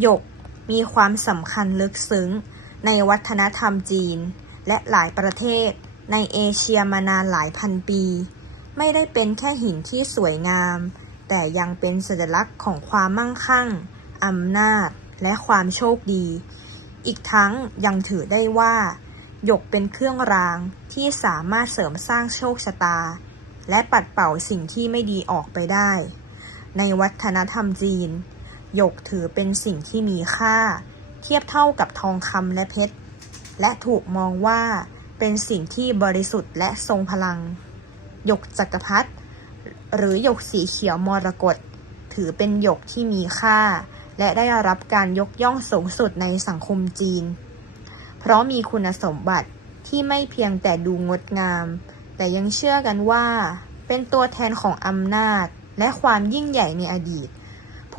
หยกมีความสำคัญลึกซึ้งในวัฒนธรรมจีน และหลายประเทศในเอเชียมานานหลายพันปี ไม่ได้เป็นแค่หินที่สวยงาม แต่ยังเป็นสัญลักษณ์ของความมั่งคั่งอำนาจและความโชคดี อีกทั้งยังถือได้ว่า หยกเป็นเครื่องรางที่สามารถเสริมสร้างโชคชะตา และปัดเป่าสิ่งที่ไม่ดีออกไปได้ ในวัฒนธรรมจีน หยกถือเป็นสิ่งที่มีค่า เทียบเท่ากับทองคำและเพชร และถูกมองว่าเป็นสิ่งที่บริสุทธิ์และทรงพลัง หยกจักรพรรดิหรือหยกสีเขียวมรกตถือเป็นหยกที่มีค่า และได้รับการยกย่องสูงสุดในสังคมจีน เพราะมีคุณสมบัติที่ไม่เพียงแต่ดูงดงาม แต่ยังเชื่อกันว่า เป็นตัวแทนของอำนาจ และความยิ่งใหญ่ในอดีต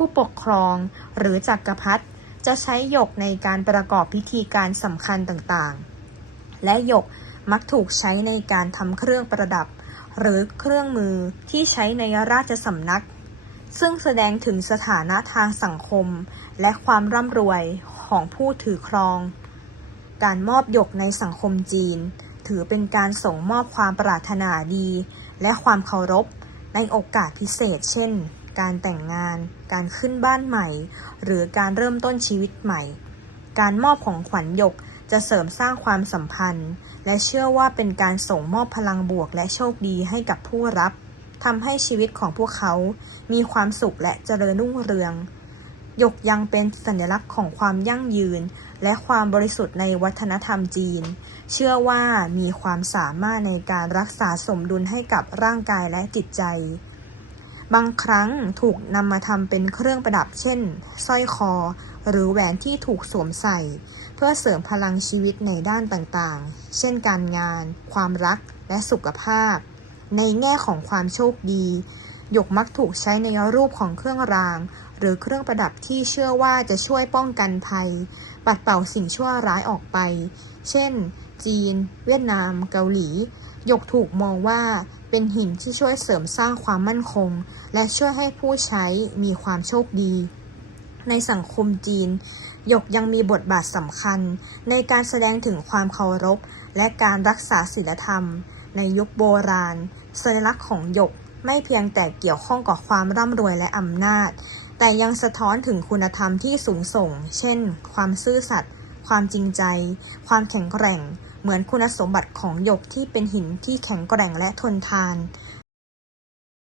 ผู้ปกครองหรือจักรพรรดิจะใช้หยกในการประกอบพิธีการสำคัญต่างๆ และหยกมักถูกใช้ในการทำเครื่องประดับ หรือเครื่องมือที่ใช้ในราชสำนัก ซึ่งแสดงถึงสถานะทางสังคม และความร่ำรวยของผู้ถือครอง การมอบหยกในสังคมจีน ถือเป็นการส่งมอบความปรารถนาดี และความเคารพในโอกาสพิเศษเช่น การแต่งงาน การขึ้นบ้านใหม่ หรือการเริ่มต้นชีวิตใหม่ การมอบของขวัญหยกจะเสริมสร้างความสัมพันธ์ และเชื่อว่าเป็นการส่งมอบพลังบวกและโชคดีให้กับผู้รับทำให้ชีวิตของพวกเขา มีความสุขและเจริญรุ่งเรือง หยกยังเป็นสัญลักษณ์ของความยั่งยืน และความบริสุทธิ์ในวัฒนธรรมจีน เชื่อว่ามีความสามารถในการรักษาสมดุลให้กับร่างกายและจิตใจ บางครั้งถูกนำมาทำเป็นเครื่องประดับเช่นสร้อยคอ หรือแหวนที่ถูกสวมใส่ เพื่อเสริมพลังชีวิตในด้านต่างๆ เช่นการงาน ความรักและสุขภาพ ในแง่ของความโชคดี หยกมักถูกใช้ในรูปของเครื่องราง หรือเครื่องประดับที่เชื่อว่าจะช่วยป้องกันภัย ปัดเป่าสิ่งชั่วร้ายออกไป เช่น จีน เวียดนาม เกาหลี ยกถูกมองว่าเป็นหินที่ช่วยเสริมสร้างความมั่นคง และช่วยให้ผู้ใช้มีความโชคดี ในสังคมจีน หยกยังมีบทบาทสำคัญ ในการแสดงถึงความเคารพ และการรักษาศีลธรรม ในยุคโบราณ สัญลักษณ์ของหยกไม่เพียงแต่เกี่ยวข้องกับความร่ำรวยและอำนาจ แต่ยังสะท้อนถึงคุณธรรมที่สูงส่ง เช่น ความซื่อสัตย์ ความจริงใจ ความแข็งแกร่ง เหมือนคุณสมบัติของหยกที่เป็นหินที่แข็งแกร่งและทนทาน